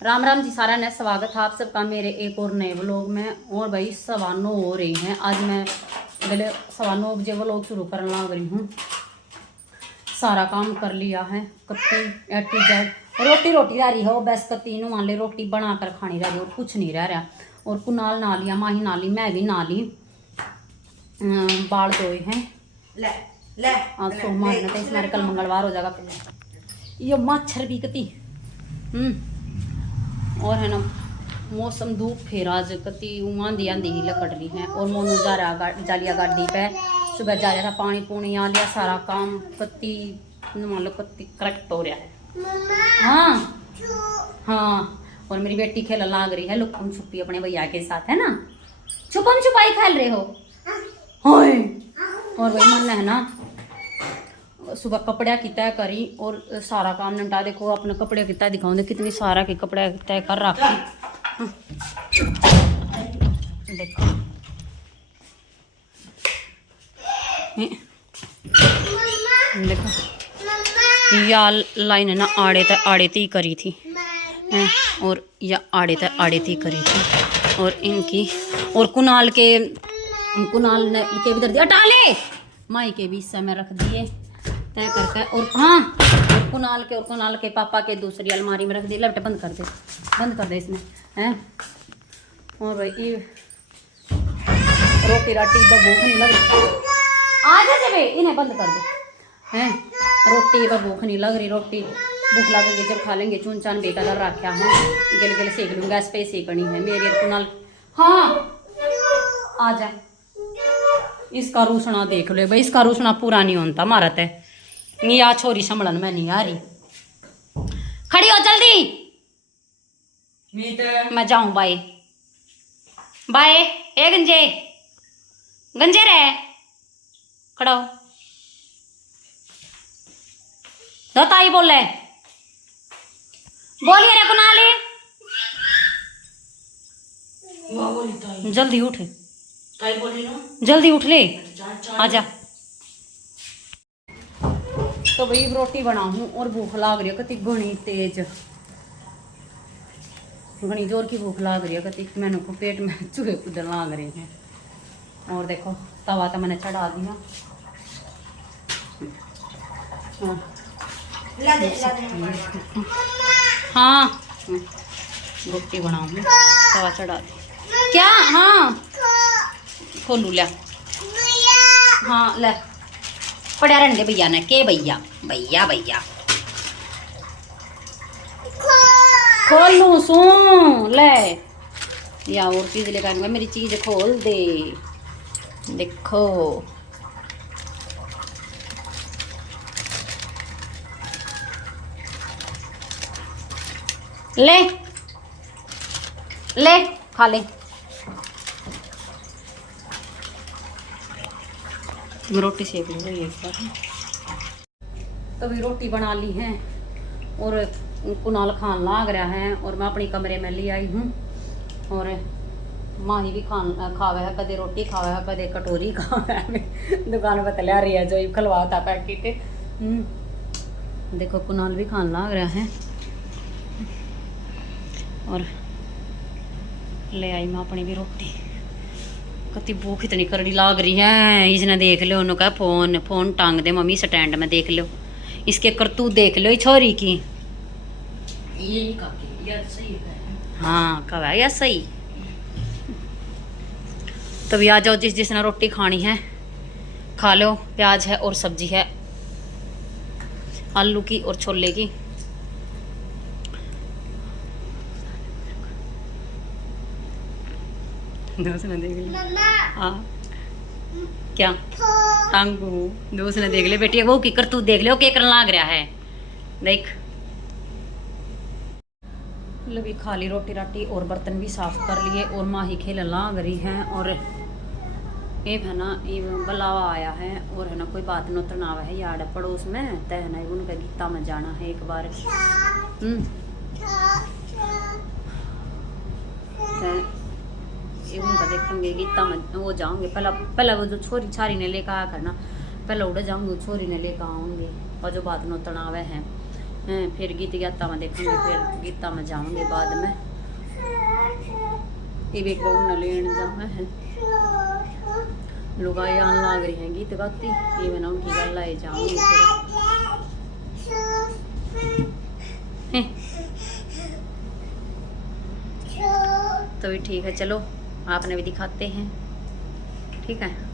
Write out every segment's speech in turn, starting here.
राम राम जी सारा ने स्वागत है आप सबका मेरे एक और नए व्लॉग में। और भाई 9:15 हो रही हैं। आज मैं पहले 9:15 बजे व्लॉग शुरू करने लग रही हूँ। सारा काम कर लिया है, कत्ती एटी जाए रोटी रह रही है वो बस कत्ती मान ले रोटी बना कर खानी रह रही और कुछ नहीं रह रहा। और कुनाल ना लिया, माही ना ली, मैं भी ना ली। बाल धोए हैं आज सोमवार में, तो इसमें कल मंगलवार हो जाएगा। ये मच्छर भी कती और है ना मौसम धूप फिर आज कती आंधी आंधी ही लकड़ रही है। और मोनू जा रहा जालिया गाड़ी पे, सुबह जा रहा था पानी पूनी आ लिया, सारा काम कत्ती मान लो कत्ती करेक्ट हो रहा है। हाँ हाँ। और मेरी बेटी खेलने लाग रही है लुकम छुपी अपने भैया के साथ, है ना। छुपम छुपाई खेल रहे हो। और वही मन है ना सुबह कपड़े की तय करी और सारा काम निपटा। देखो अपने कपड़े की तय दिखाऊं, कितनी सारा के कपड़े तय कर रखी। देखो देखो या लाइन है ना आड़े ती करी थी और या आड़े ती करी थी। और इनकी और कुनाल ने के भी दर दिया टाले माई के भी समय रख दिए तय करके। और हाँ और कुनाल के पापा के दूसरी अलमारी में रख दिए। लपटे बंद कर दे इसमें हैं। और भाई रोटी राटी भूख नहीं लग रही, आ जा इन्हें बंद कर दे हैं। रोटी भूख नहीं लग रही, रोटी भूख लगेगी जब खा लेंगे। चून चान बेकदर रखा है, गल सेक लूँ, गैस पे सेकनी है मेरी कुनाल। हाँ आ जा, इसका रूसना देख लो भाई, इसका रूसना पूरा नहीं होता मारा ते नहीं। आ छोरी संभलन में नहीं आ रही, खड़ी हो जल्दी। मैं जाऊं बाय बाय। ए गंजे रे खड़ा हो। ताई बोले बोलिए रे कुनाली, जल्दी उठ, जल्दी उठ ले आजा। तो भाई रोटी बनाऊं और भूख लाग रही है कति घनी तेज, घनी जोर की भूख लाग रही है कति। मैंने को पेट में चूहे कुदर लाग रही है। और देखो तवा तो मैंने चढ़ा दिया। हाँ रोटी बनाऊंगी, तवा चढ़ा दी क्या। हाँ खोलू लिया। हाँ ले पड़ा रहने भैया ने के भैया खोलू सू ले या और चीज लेकर आऊंगा। मेरी चीज खोल दे, देखो ले ले खा ले। रोटी सेक लूँगी एक बार। तो भी रोटी बना ली है और कुनाल खान लाग रहा है और मैं अपनी कमरे में ले आई हूँ। और माही भी खावे है, कदे रोटी खावे है, कदे कटोरी खावे है। दुकान पर तला रही है जो खलवाता पैकेट। देखो कुनाल भी खान लाग रहा है। और ले आई मैं अपनी भी रोटी, कति भूख इतनी करड़ी लाग रही है। इसने देख लो उन्होंने कहा फोन टांग दे मम्मी स्टैंड में, देख लो इसके करतूत देख लो छोरी की। ये सही है। हाँ कहा यार सही। तो भी आ जाओ, जिसने रोटी खानी है खा लो। प्याज है और सब्जी है आलू की और छोले की। दोस्त ने देख लिया। हाँ क्या टांगू दोस्त ने देख ले बेटी, वो की करतूत देख लो के करने लाग रहा है देख। लो भी खा ली रोटी राटी और बर्तन भी साफ कर लिए और माही खेल लाग रही है। और एक है ना ये बुलावा आया है और है ना कोई बात न तनाव है यार पड़ोस में, तय है ना उनका गीता में जाना है एक बार। उनका देखेंगे गीता में वो जाऊंगे। पहला वो जो छोरी छारी ने लेकर आया करना, पहले उड़ जाऊंगी छोरी ने लेकर आऊंगी और जो बात नो तनाव है। हैं। फिर गीत गाता में देखूंगी, फिर गीता में जाऊंगी बाद में। ये भी न लेन जाऊँ है, लुगाई आन लाग रही हैं गीत गाती, ये मैंने उनकी गल लाए जाऊंगी फिर। तो भी ठीक है, चलो आपने भी दिखाते हैं, ठीक है।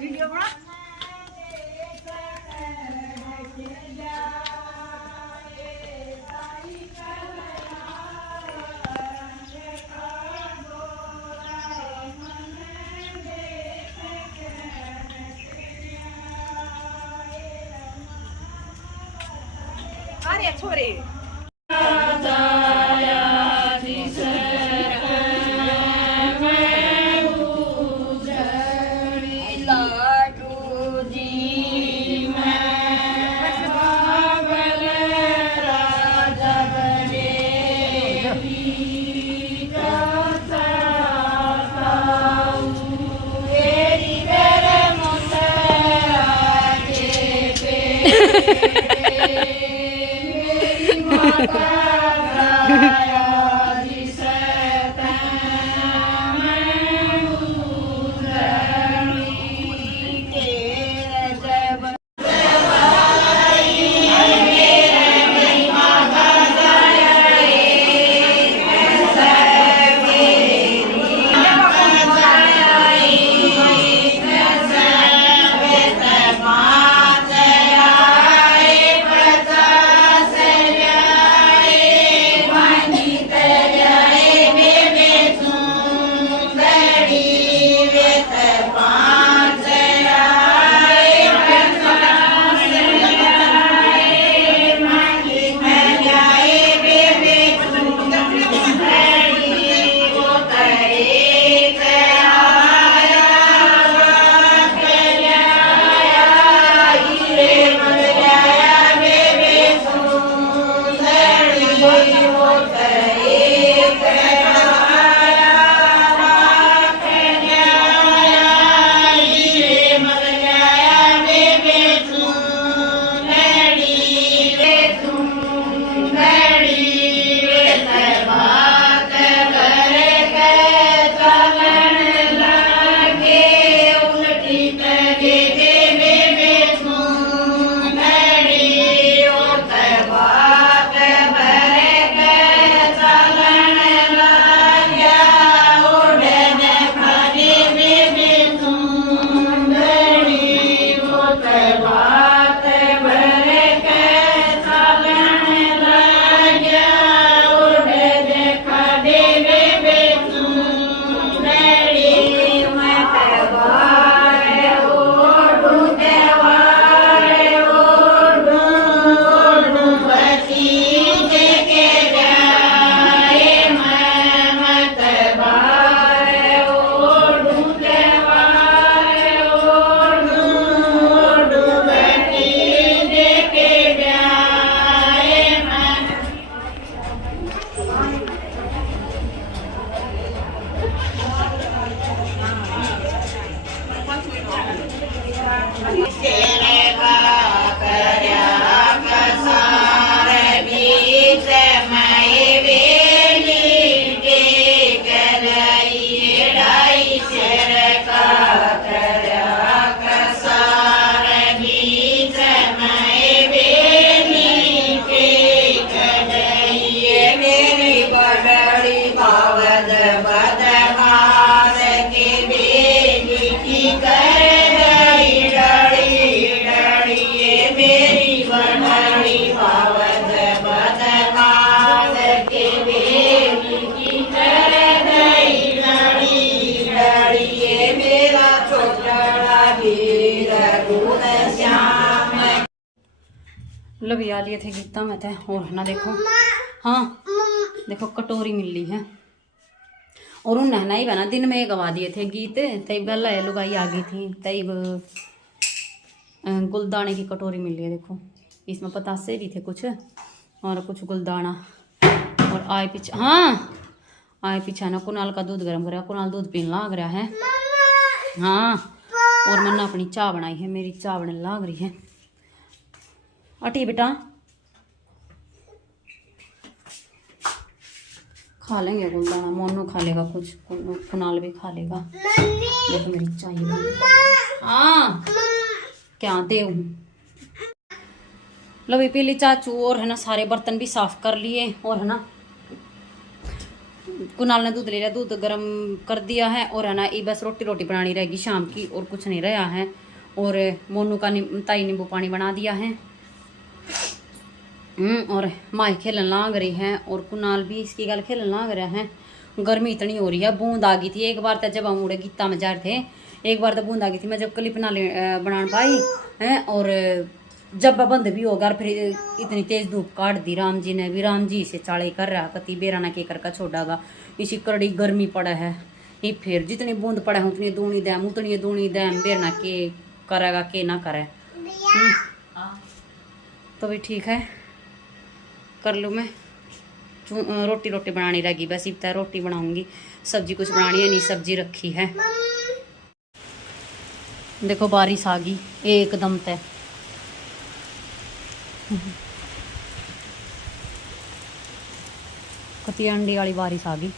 वीडियो बना अरे छोरे लबिया लिए थे गीता में थे। और है ना देखो, हाँ देखो कटोरी मिल रही है। और उन नहना ही बना दिन में गवा दिए थे गीत, तब गल लुगाई आ गई थी, तब गुलदाने की कटोरी मिल रही है। देखो इसमें पतासे भी थे कुछ और कुछ गुलदाना। और आए पीछे, हाँ आए पीछे ना कुणाल का दूध गर्म करा, कुणाल दूध पीने लाग रहा है। हाँ और मैंने अपनी चाय बनाई है, मेरी चाय बनने लाग रही है। अटी बेटा खा लेंगे गुलदाना, मोनू खा लेगा कुछ, कुणाल भी खा लेगा। देखो मेरी चाय बनी। हाँ क्या दे लो भी पी ली चाचू। और है ना सारे बर्तन भी साफ कर लिए। और है ना कुणाल ने दूध ले लिया, दूध गर्म कर दिया है। और है ना ये बस रोटी बनानी रहेगी शाम की, और कुछ नहीं रहा है। और मोनू का ताई नींबू पानी बना दिया है। और माई खेलन लाग रही है, और कुणाल भी इसकी गल खेलन लाग रहा है। गर्मी इतनी हो रही है, बूंद आ गई थी एक बार, तो जब हम उड़े गीता में जा रहे थे एक बार तो बूंद आ गई थी। मैं जब क्लिप ना बना पाई है, और जब बंद भी होगा फिर इतनी तेज धूप काट दी। राम जी ने भी, राम जी से चाले कर रहा कति बेराना के कर छोड़ागा। इसी कड़ी गर्मी पड़ा है, ये फिर जितनी बूंद पड़ा है उतनी दूनी दैम, उतनी दूनी दैम बेरना के करेगा के ना करे। तो भी ठीक है कर लूँ मैं। रोटी बनानी रहेगी बस, इतना रोटी बनाऊंगी, सब्जी कुछ बनानी है नहीं, सब्जी रखी है। देखो बारिश आ गई एकदम तय। कती अंडी वाली बारिश आ गई।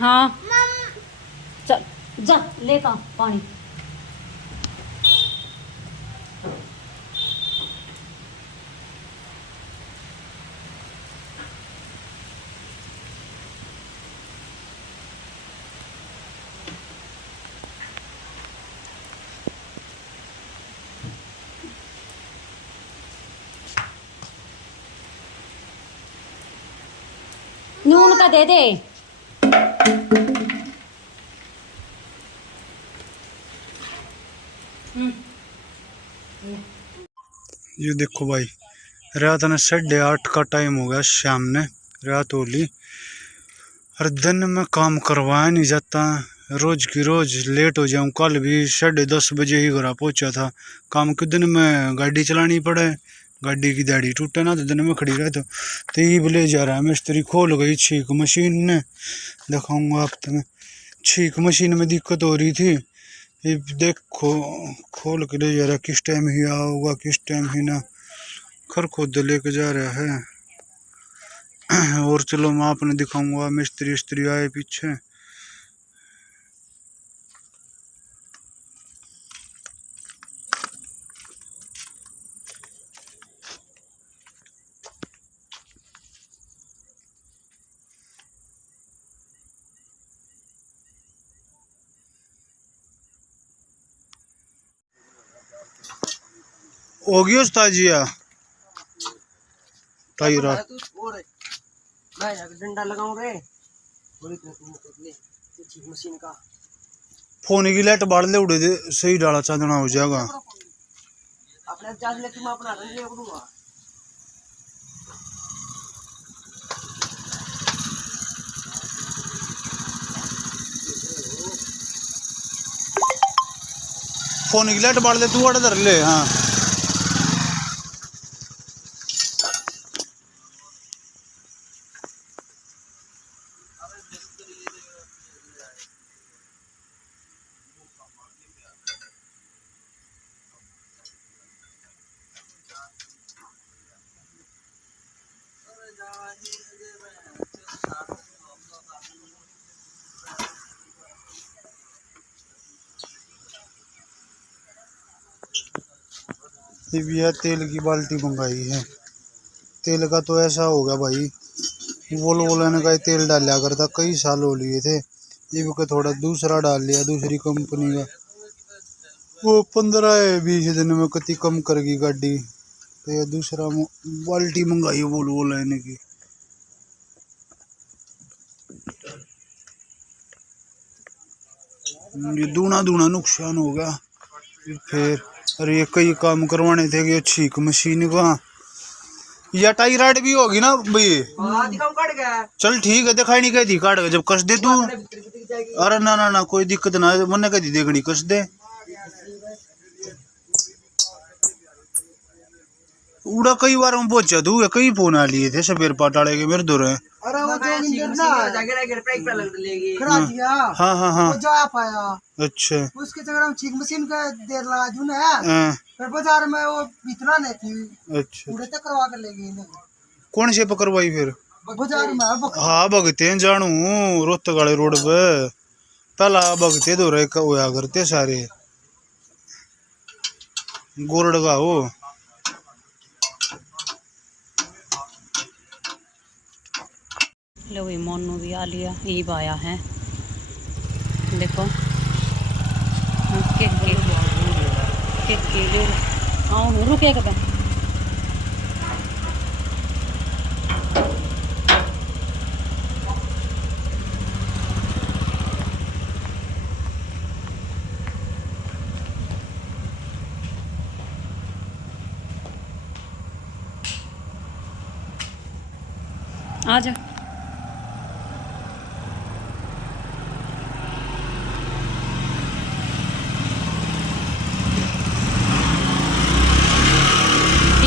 हाँ चल जा लेकर पानी। नून का दे दे। ये देखो भाई, रात ने 8:30 का टाइम हो गया, शाम ने रात होली। हर दिन में काम करवाया नहीं जाता, रोज की रोज लेट हो जाऊं। कल भी 10:30 बजे ही घर पहुंचा था। काम के दिन में गाड़ी चलानी पड़े, गाड़ी की दाढ़ी टूटे ना तो दिन में खड़ी रहे। तो ये ले जा रहा है मिस्त्री, खोल गई छीक मशीन ने, दिखाऊंगा आप तुम्हें। छीक मशीन में दिक्कत हो रही थी, ये देखो खोल के ले जा रहा है। किस टाइम ही आओगा किस टाइम ही ना, खर खोद लेके जा रहा है। और चलो मैं आपने दिखाऊंगा, मिस्त्री आए पीछे। हो गई उस्ताद जी टाइर डंडा लगाऊं रे मशीन का। फोन की लाइट बाढ़ ले उड़े दे, सही डाला चांदना हो जाएगा। अपने चार्ज लेके मैं अपना रंग ले दूंगा। फोन की लाइट बाढ़ ले, तू अड़े धर ले। हाँ ये भी है, तेल की बाल्टी मंगाई है। तेल का तो ऐसा होगा भाई, वोल्वो ने का तेल डाला करता, कई साल हो लिए थे। ये भी थोड़ा दूसरा डाल लिया, दूसरी कंपनी का। वो 15-20 दिन में कति कम करेगी गाड़ी, ये दूसरा बाल्टी मंगाई वो लेने की। ये दूना नुकसान हो गया फिर। अरे ये कई काम करवाने थे कि छीक मशीन का या टाइराइड भी होगी ना भाई। हाँ दिखाऊं काट गया। चल ठीक है, दिखाई नहीं कहती काट के जब कस दे तू। अरे ना कोई दिक्कत ना है, मन कहती देखनी कस दे। उड़ा कई बार हम पहुंचा तू कई फोन आ लिए थे सवेर पाटाड़े के मेरे दौर। अरे वो जो इंजन ना ब्रेक पे लग लेगी खरा दिया। हाँ वो जा पाया। अच्छा उसके चक्कर में चीक मशीन का देर लगा दूं ना। फिर बाजार में वो इतना नहीं थी। अच्छा पूरे तक करवा कर ले गई। कौन से पकड़वाई फिर बाजार में? हाँ भगते जानू रोहतक वाले रोड पे पहला भगते दो रहे होया करते सारे गोरड़ का हो। लो ये मोनू भी आ लिया, ईब आया है देखो। के ले आओ रुके कब आ जा।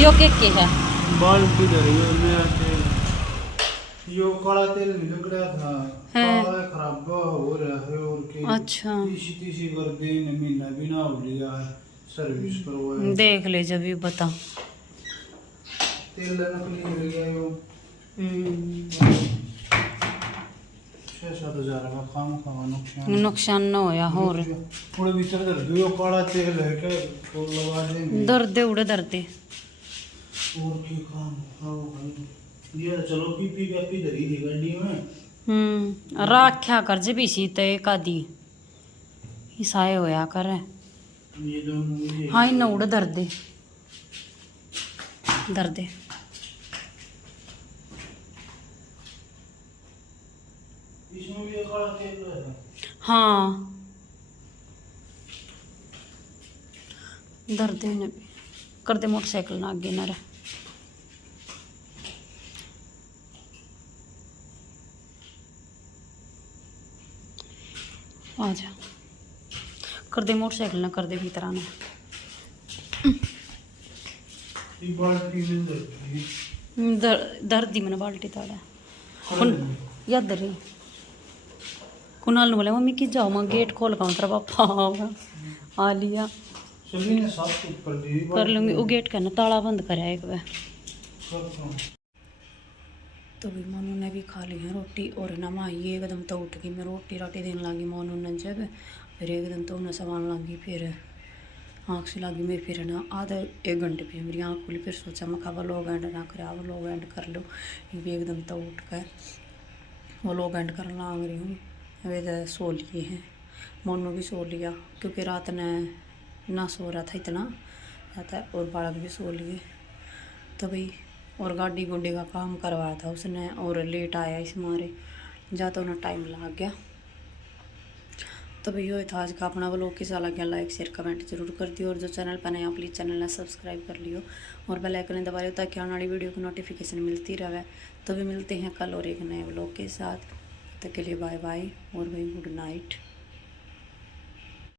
यो के है बाल्टी धरी है नया तेल। यो काला तेल निकल गया था, काला खराब हो रहा है और के अच्छा तीसी कर दे ने महीना भी ना हो लिया है सर्विस करवाया। देख ले जब भी बता तेल नकली मिल गया यो 6-7 हजार का काम का नुकसान न होया और थोड़े भीतर धर दो। यो काला तेल है क्या तो लगा देंगे दर्दे उड़े दर्दे और की काम हो भाई। ये चलो पी धरी थी गाड़ी में राख्या कर जे भी सी ते कादी ईसाए होया कर। ये दोनों हाँ इन उड़े दर्दे दर्दे इसमें भी काला तेल है। हाँ दर्दे ने भी कर दे मोटरसाइकिल ना आगे ना रहे। आ जा कर दे मोटरसाइकिल ना कर दे भीतर आना। दर्द दी मैंने बाल्टी ताड़ा याद रही कुनाल बोले मम्मी की जाओ मैं गेट खोल का तेरा पापा आ लिया कर लूँगी वो गेट का ना ताला बंद कराया एक बार। तो भी मोनू ने भी खा ली है रोटी और ना माँ ये एकदम तो उठ गई। मैं रोटी राटी देने लगी मोनू ने जब फिर एकदम तो उन्हें संभाल लगी फिर आँख से लगी मेरी। फिर ना आधा 1 घंटे पे मेरी आँख खुली। फिर सोचा मैं खा लोग एंड ना करे वो लोग एंड कर लो। ये भी एकदम तो उठ कर वो लोग एंड कर लाग रही हूँ। वे सो लिए हैं मोनू भी सो लिया क्योंकि रात ने ना सो रहा था इतना ज़्यादा और बालक भी सो लिए। तो भाई और गाड़ी गुड्डी का काम करवाया था उसने और लेट आया इस मारे जा तो उन्हें टाइम लग गया। तो भाई ये था आज का अपना व्लॉग। कैसा लगा लाइक शेयर कमेंट जरूर कर दियो और जो चैनल पर नया प्लीज़ चैनल ने सब्सक्राइब कर लियो और बेल आइकन दबा लियो ताकि आने वाली वीडियो की नोटिफिकेशन मिलती रहे। तो भी मिलते हैं कल और एक नए व्लॉग के साथ। तब तक के लिए बाय बाय और भाई गुड नाइट।